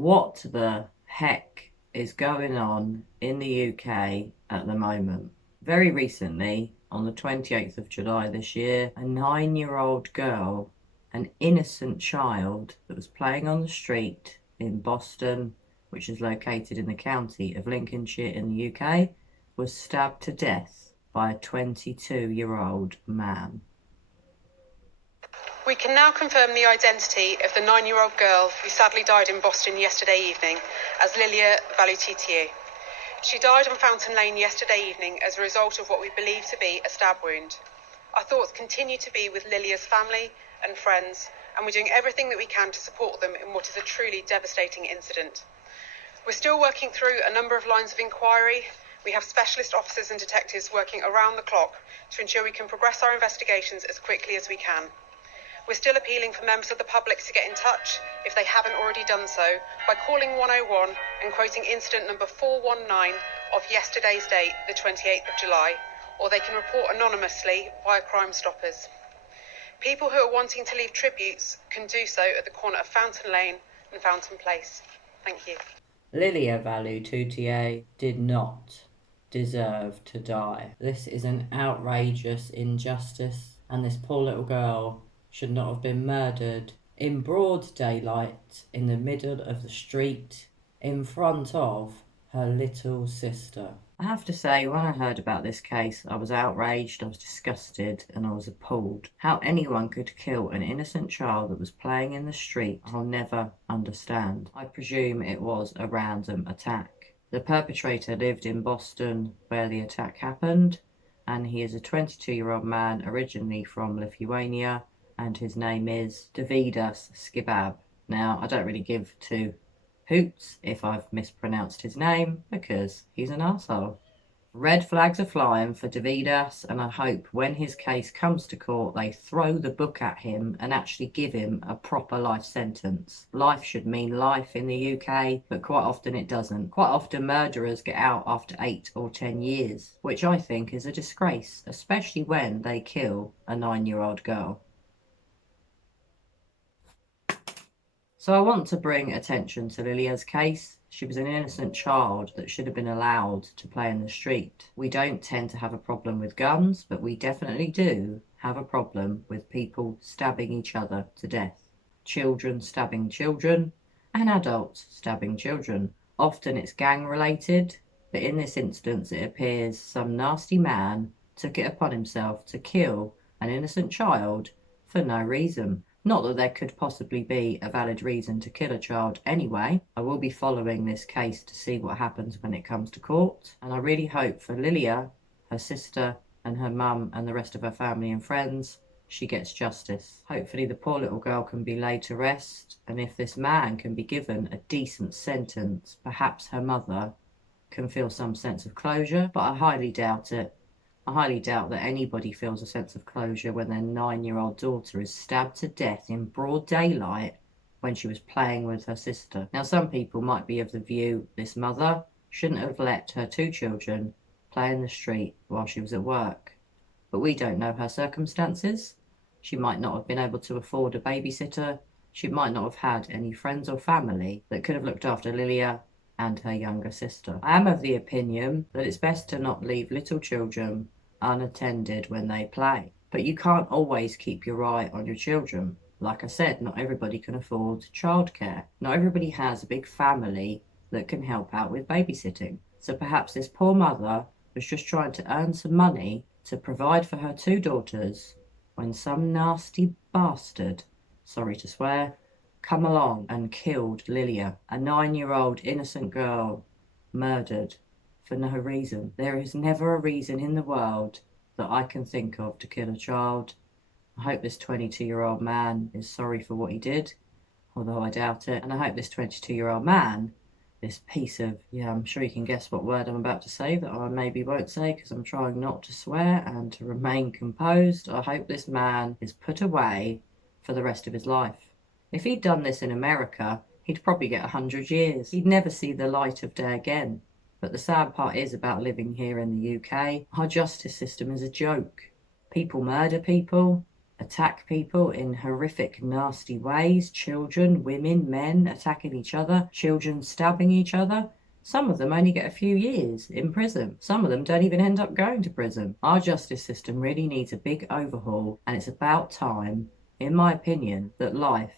What the heck is going on in the UK at the moment? Very recently, on the 28th of July this year, a 9-year-old girl, an innocent child that was playing on the street in Boston, which is located in the county of Lincolnshire in the UK, was stabbed to death by a 22-year-old man. We can now confirm the identity of the 9-year-old girl who sadly died in Boston yesterday evening as liliavalutyte. She died on Fountain Lane yesterday evening as a result of what we believe to be a stab wound. Our thoughts continue to be with Lilia's family and friends, and we're doing everything that we can to support them in what is a truly devastating incident. We're still working through a number of lines of inquiry. We have specialist officers and detectives working around the clock to ensure we can progress our investigations as quickly as we can. We're still appealing for members of the public to get in touch, if they haven't already done so, by calling 101 and quoting incident number 419 of yesterday's date, the 28th of July, or they can report anonymously via Crime Stoppers. People who are wanting to leave tributes can do so at the corner of Fountain Lane and Fountain Place. Thank you. Liliavalutyte did not deserve to die. This is an outrageous injustice, and this poor little girl should not have been murdered in broad daylight in the middle of the street in front of her little sister. I have to say, when I heard about this case, I was outraged, I was disgusted, and I was appalled. How anyone could kill an innocent child that was playing in the street, I'll never understand. I presume it was a random attack. The perpetrator lived in Boston where the attack happened, and he is a 22-year-old man originally from Lithuania, and his name is Davidas Skibab. Now, I don't really give two hoots if I've mispronounced his name, because he's an arsehole. Red flags are flying for Davidas, and I hope when his case comes to court they throw the book at him and actually give him a proper life sentence. Life should mean life in the UK, but quite often it doesn't. Quite often murderers get out after 8 or 10 years, which I think is a disgrace, especially when they kill a 9-year-old girl. So I want to bring attention to Lilia's case. She was an innocent child that should have been allowed to play in the street. We don't tend to have a problem with guns, but we definitely do have a problem with people stabbing each other to death. Children stabbing children, and adults stabbing children. Often it's gang related, but in this instance it appears some nasty man took it upon himself to kill an innocent child for no reason. Not that there could possibly be a valid reason to kill a child anyway. I will be following this case to see what happens when it comes to court. And I really hope for Lilia, her sister, and her mum and the rest of her family and friends, she gets justice. Hopefully the poor little girl can be laid to rest. And if this man can be given a decent sentence, perhaps her mother can feel some sense of closure. But I highly doubt it. I highly doubt that anybody feels a sense of closure when their 9-year-old daughter is stabbed to death in broad daylight when she was playing with her sister. Now, some people might be of the view this mother shouldn't have let her 2 children play in the street while she was at work. But we don't know her circumstances. She might not have been able to afford a babysitter. She might not have had any friends or family that could have looked after Lilia and her younger sister. I am of the opinion that it's best to not leave little children unattended when they play. But you can't always keep your eye on your children. Like I said, not everybody can afford childcare. Not everybody has a big family that can help out with babysitting. So perhaps this poor mother was just trying to earn some money to provide for her 2 daughters when some nasty bastard, sorry to swear, come along and killed Lilia, a 9-year-old innocent girl, murdered for no reason. There is never a reason in the world that I can think of to kill a child. I hope this 22-year-old man is sorry for what he did, although I doubt it. And I hope this 22-year-old man, this piece of, I'm sure you can guess what word I'm about to say that I maybe won't say because I'm trying not to swear and to remain composed. I hope this man is put away for the rest of his life. If he'd done this in America, he'd probably get 100 years. He'd never see the light of day again. But the sad part is about living here in the UK, our justice system is a joke. People murder people, attack people in horrific, nasty ways. Children, women, men attacking each other, children stabbing each other. Some of them only get a few years in prison. Some of them don't even end up going to prison. Our justice system really needs a big overhaul, and it's about time, in my opinion, that life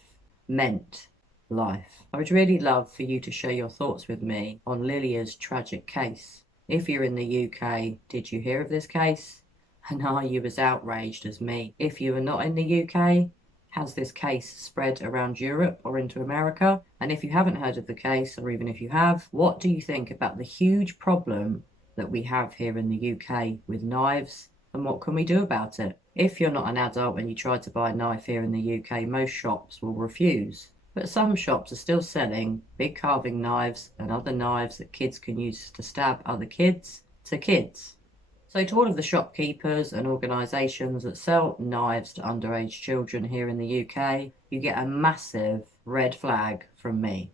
meant life. I would really love for you to share your thoughts with me on Lilia's tragic case. If you're in the UK, did you hear of this case? And are you as outraged as me? If you are not in the UK, has this case spread around Europe or into America? And if you haven't heard of the case, or even if you have, what do you think about the huge problem that we have here in the UK with knives? And what can we do about it? If you're not an adult and you try to buy a knife here in the UK, most shops will refuse. But some shops are still selling big carving knives and other knives that kids can use to stab other kids to kids. So to all of the shopkeepers and organisations that sell knives to underage children here in the UK, you get a massive red flag from me.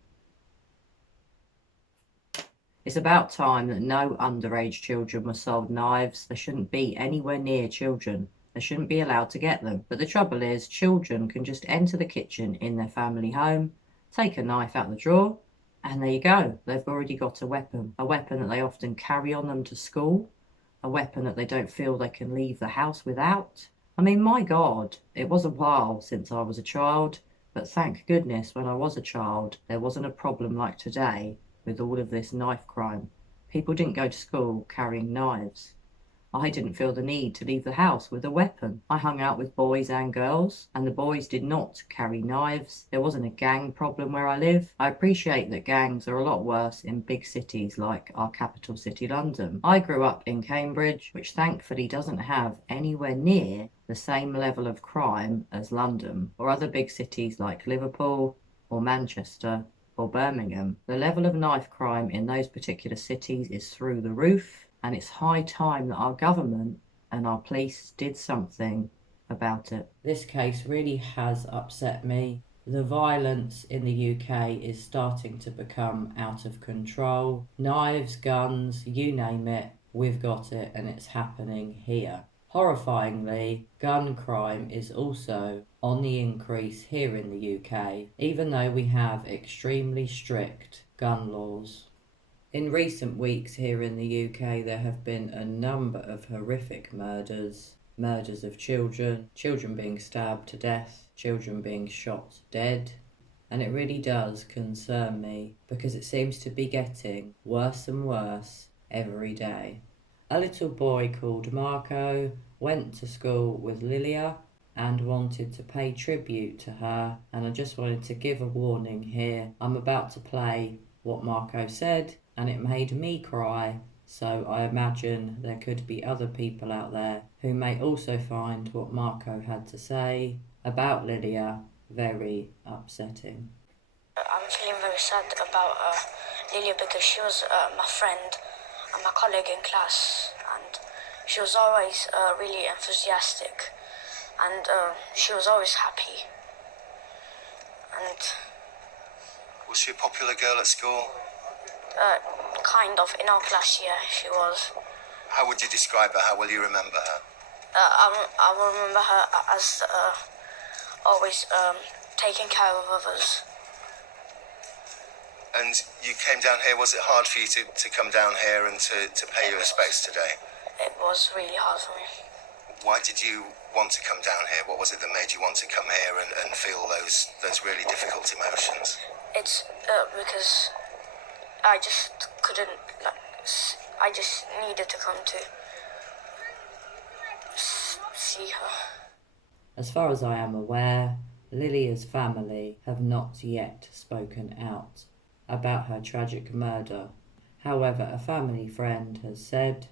It's about time that no underage children were sold knives. They shouldn't be anywhere near children. They shouldn't be allowed to get them. But the trouble is, children can just enter the kitchen in their family home, take a knife out the drawer, and there you go. They've already got a weapon that they often carry on them to school, a weapon that they don't feel they can leave the house without. I mean, my God, it was a while since I was a child, but thank goodness when I was a child, there wasn't a problem like today with all of this knife crime. People didn't go to school carrying knives. I didn't feel the need to leave the house with a weapon. I hung out with boys and girls, and the boys did not carry knives. There wasn't a gang problem where I live. I appreciate that gangs are a lot worse in big cities like our capital city, London. I grew up in Cambridge, which thankfully doesn't have anywhere near the same level of crime as London, or other big cities like Liverpool or Manchester or Birmingham. The level of knife crime in those particular cities is through the roof. And it's high time that our government and our police did something about it. This case really has upset me. The violence in the UK is starting to become out of control. Knives, guns, you name it, we've got it, and it's happening here. Horrifyingly, gun crime is also on the increase here in the UK, even though we have extremely strict gun laws. In recent weeks here in the UK, there have been a number of horrific murders of children, children being stabbed to death, children being shot dead. And it really does concern me because it seems to be getting worse and worse every day. A little boy called Marco went to school with Lilia and wanted to pay tribute to her, and I just wanted to give a warning here. I'm about to play what Marco said, and it made me cry, so I imagine there could be other people out there who may also find what Marco had to say about Lilia very upsetting. I'm feeling very sad about Lilia because she was my friend and my colleague in class, and she was always really enthusiastic, and she was always happy. And was she a popular girl at school? Kind of. In our class, yeah, she was. How would you describe her? How will you remember her? I will remember her as always taking care of others. And you came down here, was it hard for you to come down here and to pay your respects today? It was really hard for me. Why did you want to come down here? What was it that made you want to come here and feel those really difficult emotions? It's because I just couldn't, I just needed to come to see her. As far as I am aware, Lilia's family have not yet spoken out about her tragic murder. However, a family friend has said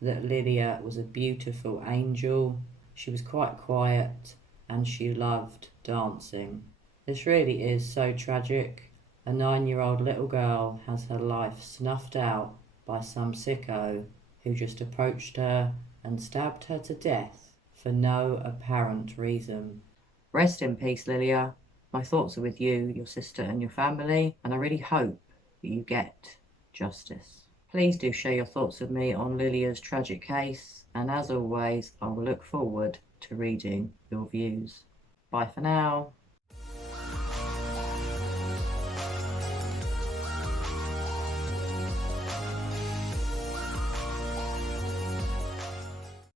that Lilia was a beautiful angel, she was quite quiet, and she loved dancing. This really is so tragic. A 9-year-old little girl has her life snuffed out by some sicko who just approached her and stabbed her to death for no apparent reason. Rest in peace, Lilia. My thoughts are with you, your sister and your family, and I really hope that you get justice. Please do share your thoughts with me on Lilia's tragic case, and as always, I will look forward to reading your views. Bye for now.